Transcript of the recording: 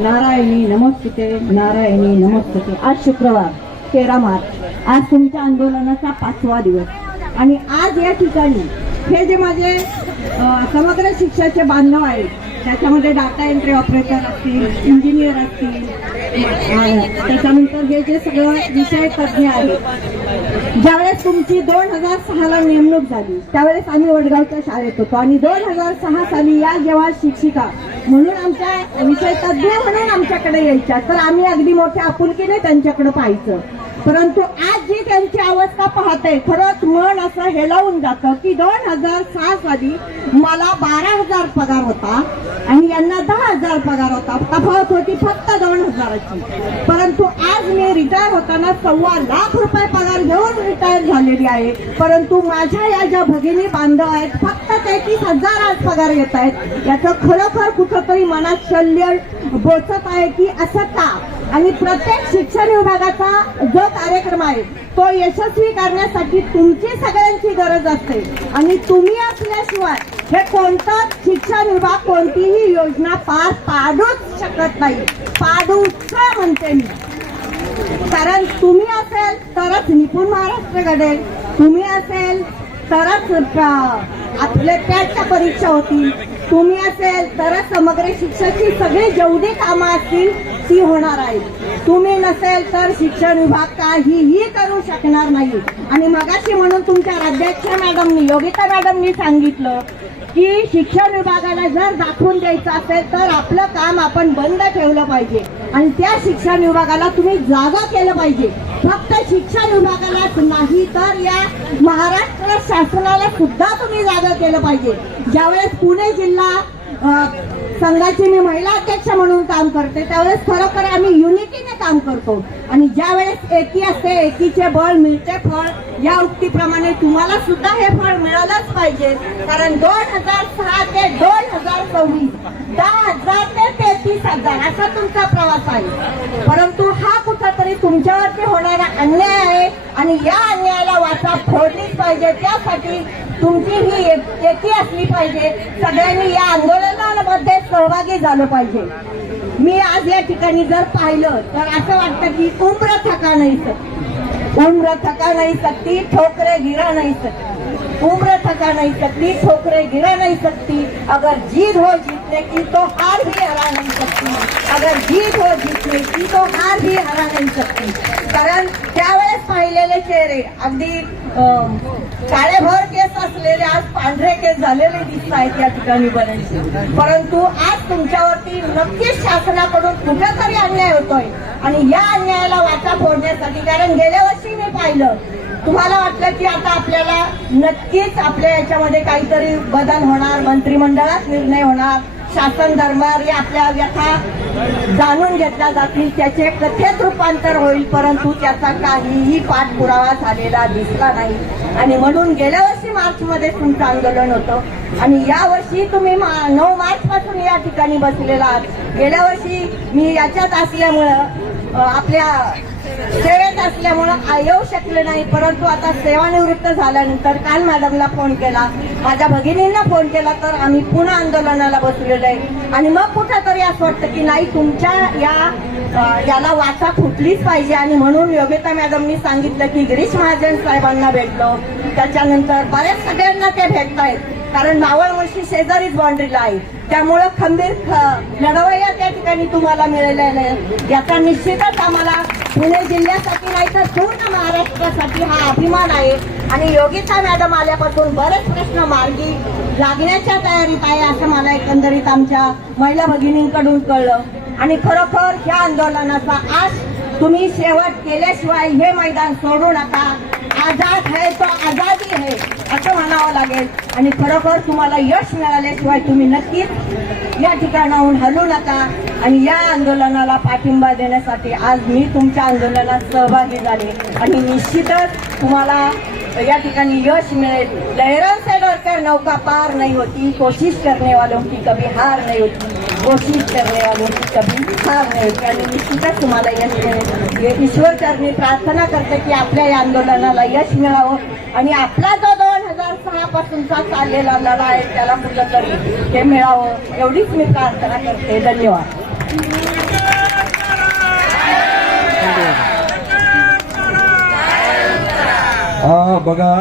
नारायणी नमस्ते, नारायणी नमस्ते. आज शुक्रवार 13 मार्च, आज तुमच्या आंदोलनाचा 5वा दिवस. आणि आज या ठिकाणी हे जे माझे समग्र शिक्षाचे बांधव आहेत, त्याच्यामध्ये डाटा एंट्री ऑपरेटर असतील, इंजिनियर असतील, त्याच्यानंतर हे जे सगळं विषय तज्ज्ञ आहेत. ज्यावेळेस तुमची 2006ला नेमणूक झाली त्यावेळेस आम्ही वडगावच्या शाळेत होतो आणि 2006 साली या जेव्हा शिक्षिका म्हणून आमच्या विषय तज्ज्ञ म्हणून आमच्याकडे यायच्या, तर आम्ही अगदी मोठ्या आपुलकीने त्यांच्याकडे पाहायचं. परंतु आज जी त्यांची अवस्था पाहते, खरंच मन असं हेलावून जातं की 2006 साली मला 12,000 पगार होता आणि यांना 10,000 पगार होता. तफावत होती फक्त 2,000ची. परंतु आज मी रिटायर होताना 1.25 लाख रुपये पगार घेऊन रिटायर झालेली आहे. परंतु माझ्या या ज्या भगिनी बांधव आहेत फक्त 33,000 आज पगार घेत आहेत. याचं खरोखर कुठंतरी मनात शल्य बोचत आहे की असं का. आणि प्रत्येक शिक्षण विभागाचा जो कार्यक्रम आहे तो यशस्वी करण्यासाठी तुमची सगळ्यांची गरज असते आणि तुम्ही असल्याशिवाय हे कोणताच शिक्षण विभाग कोणतीही योजना पार पाडूच शकत नाही. पाडूच म्हणते मी, कारण तुम्ही असेल तरच निपुण महाराष्ट्र घडेल, तुम्ही असेल तरच आपले पॅटच्या परीक्षा होतील, तुम्ही असेल तरच समग्र शिक्षणाची सगळी जेवढी कामं असतील ती होणार आहेत. तुम्ही नसेल तर शिक्षण विभाग काहीही करू शकणार नाही. आणि मगाशी म्हणून तुमच्या राज्याध्यक्ष मॅडमनी, योगिता मॅडमनी सांगितलं की शिक्षण विभागाला जर दाखवून द्यायचं असेल तर आपलं काम आपण बंद ठेवलं पाहिजे आणि त्या शिक्षण विभागाला तुम्ही जागा केलं पाहिजे. फक्त शिक्षण विभागालाच नाही तर या महाराष्ट्र शासनाला सुद्धा तुम्ही जागा केलं पाहिजे. ज्यावेळेस पुणे जिल्हा संघाची मी महिला अध्यक्ष म्हणून काम करते त्यावेळेस खरोखर आम्ही युनिटीने काम करतो आणि ज्या वेळेस एकी असते, एकीचे बळ मिळते फळ, या उक्तीप्रमाणे तुम्हाला सुद्धा हे फळ मिळालंच पाहिजे. कारण 2006 ते 2024 10,000 ते 33,000 असा तुमचा प्रवास आहे. परंतु हा कुठेतरी तुमच्यावरती होणारा अन्याय आहे आणि या अन्यायाला वाचा फोडलीच पाहिजे. त्यासाठी तुमची ही एकी असली पाहिजे. सगळ्यांनी या आंदोलनामध्ये सहभागी झालं पाहिजे. मी आज या ठिकाणी जर पाहिलं तर असं वाटतं की उम्र थका नहीं सकती, उम्र थका नहीं सकती, ठोकरे गिरा नहीं सकती, उम्र थका नहीं सकती, ठोकरे गिरा नहीं सकती. अगर जीत हो जीतने की तो हार भी हरा नहीं सकती, अगर जीत हो जीतने की तो हार भी हरा नहीं सकती. कारण त्यावेळेस पाहिलेले चेहरे अगदी काळेभर केस असलेले आज पांढरे केस झालेले दिसत आहेत या ठिकाणी बरेचसे. परंतु आज तुमच्यावरती नक्कीच शासनाकडून कुठेतरी अन्याय होतोय आणि या अन्यायाला वाचा फोडण्यासाठी, कारण गेल्या वर्षी मी पाहिलं तुम्हाला वाटलं की आता आपल्याला नक्कीच आपल्या याच्यामध्ये काहीतरी बदल होणार, मंत्रिमंडळात निर्णय होणार, शासन दरबारी आपल्या व्यथा जाणून घेतल्या जातील, त्याचे कथेत रूपांतर होईल. परंतु त्याचा काहीही पाठपुरावा झालेला दिसला नाही आणि म्हणून गेल्या वर्षी मार्चमध्ये तुमचं आंदोलन होतं आणि या वर्षी तुम्ही 9 मार्च पासून या ठिकाणी बसलेला आहात. गेल्या वर्षी मी याच्यात असल्यामुळं आपल्या सेवेत असल्यामुळं येऊ शकले नाही. परंतु आता सेवानिवृत्त झाल्यानंतर काल मॅडमला फोन केला, माझ्या भगिनींना फोन केला, तर आम्ही पुन्हा आंदोलनाला बसलेलो आहे. आणि मग कुठेतरी असं वाटतं की नाही तुमच्या याला वाचा फुटलीच पाहिजे. आणि म्हणून योगिता मॅडमनी सांगितलं की गिरीश महाजन साहेबांना भेटलो, त्याच्यानंतर बऱ्याच सगळ्यांना ते भेटतायत. कारण मावळमुळशी शेजारीच बाउंड्रीला आहे, त्यामुळं खंबीर लढवय्या त्या ठिकाणी तुम्हाला मिळालेला आहे. याचा निश्चितच आम्हाला पुणे जिल्ह्यासाठी नाही तर पूर्ण महाराष्ट्रासाठी हा अभिमान आहे. आणि योगिता मॅडम आल्यापासून बरेच प्रश्न मार्गी लागण्याच्या तयारीत आहे असं मला एकंदरीत आमच्या महिला भगिनींकडून कळलं. आणि खरोखर ह्या आंदोलनाचा आज तुम्ही शेवट केल्याशिवाय हे मैदान सोडू नका. आझाद है तो आझादी है असं म्हणावं लागेल. आणि खरोखर तुम्हाला यश मिळाल्याशिवाय तुम्ही नक्कीच या ठिकाणाहून हलू नका. आणि या आंदोलनाला पाठिंबा देण्यासाठी आज मी तुमच्या आंदोलनात सहभागी झाले आणि निश्चितच तुम्हाला या ठिकाणी यश मिळेल. लहरों से डरकर नौका पार नहीं होती, कोशिश करने वालों की कभी हार नहीं होती, कोशिश करने वालों की कभी हार नहीं होती. आणि निश्चितच तुम्हाला यश मिळेल. ईश्वर चरणी प्रार्थना करते की आपल्या या आंदोलनाला यश मिळावं आणि आपला जो 2006 पासूनचा चाललेला लढा आहे त्याला कुठंतरी हे मिळावं एवढीच मी प्रार्थना करते. धन्यवाद. बघा